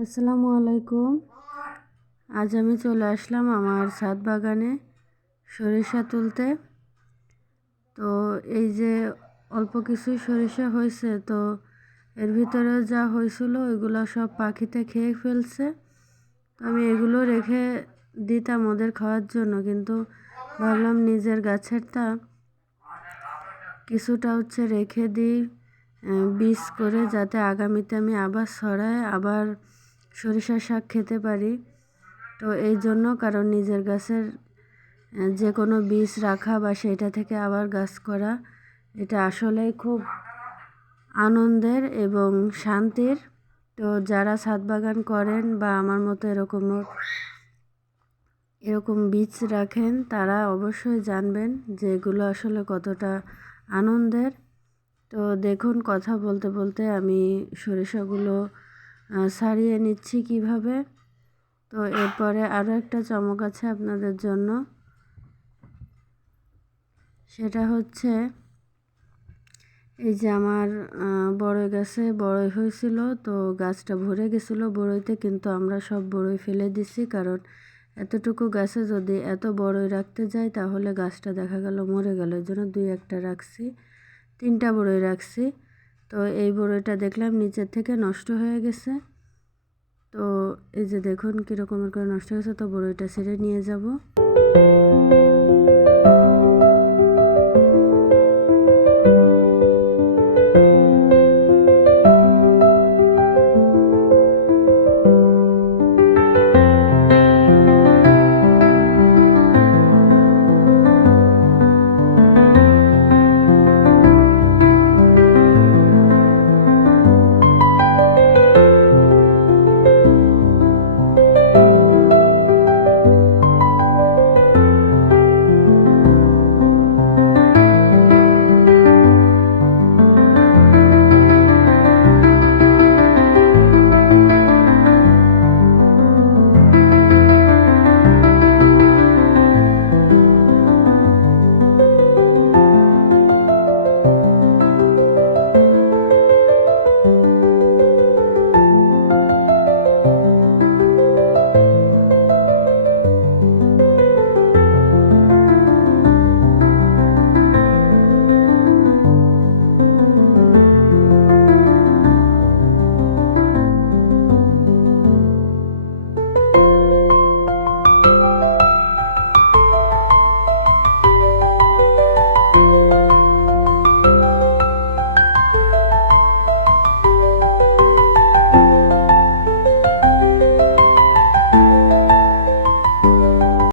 আসসালামু আলাইকুম। আজ আমি চলে আসলাম আমার ছাদ বাগানে সরিষা তুলতে। তো এই যে অল্প কিছুই সরিষা হয়েছে, তো এর ভিতরে যা হয়েছিল ওইগুলো সব পাখিতে খেয়ে ফেলছে। তো আমি এগুলো রেখে দিতাম ওদের খাওয়ার জন্য, কিন্তু ভাবলাম নিজের গাছেরটা কিছুটা রেখে দিই বীজ করে, যাতে আগামীতে আমি আবার ছড়ায় আবার সরিষা শাক খেতে পারি। তো এই জন্য, কারণ নিজের গাছের যে কোনো বীজ রাখা বা সেটা থেকে আবার গাছ করা, এটা আসলেই খুব আনন্দের এবং শান্তির। তো যারা ছাদ বাগান করেন বা আমার মতো এরকম বীজ রাখেন, তারা অবশ্যই জানবেন যে এগুলো আসলে কতটা আনন্দের। তো দেখুন, কথা বলতে বলতে আমি সরিষাগুলো ছাড়িয়ে নিচ্ছি কিভাবে। তো এরপরে আরও একটা চমক আছে আপনাদের জন্য, সেটা হচ্ছে এই যে আমার বড়ই গাছে বড়ই হয়েছিল, তো গাছটা ভরে গেছিলো বড়ইতে, কিন্তু আমরা সব বড়ই ফেলে দিছি, কারণ এতটুকু গাছে যদি এত বড়ই রাখতে যাই তাহলে গাছটা দেখা গেল মরে গেল। এই জন্য 2-1টা রাখছি, 3টা বড়ই রাখছি। তো এই বড়ইটা দেখলাম নিচের থেকে নষ্ট হয়ে গেছে। তো এই যে দেখুন কীরকমের করে নষ্ট হয়েছে। তো বড়ইটা ছেড়ে নিয়ে যাব।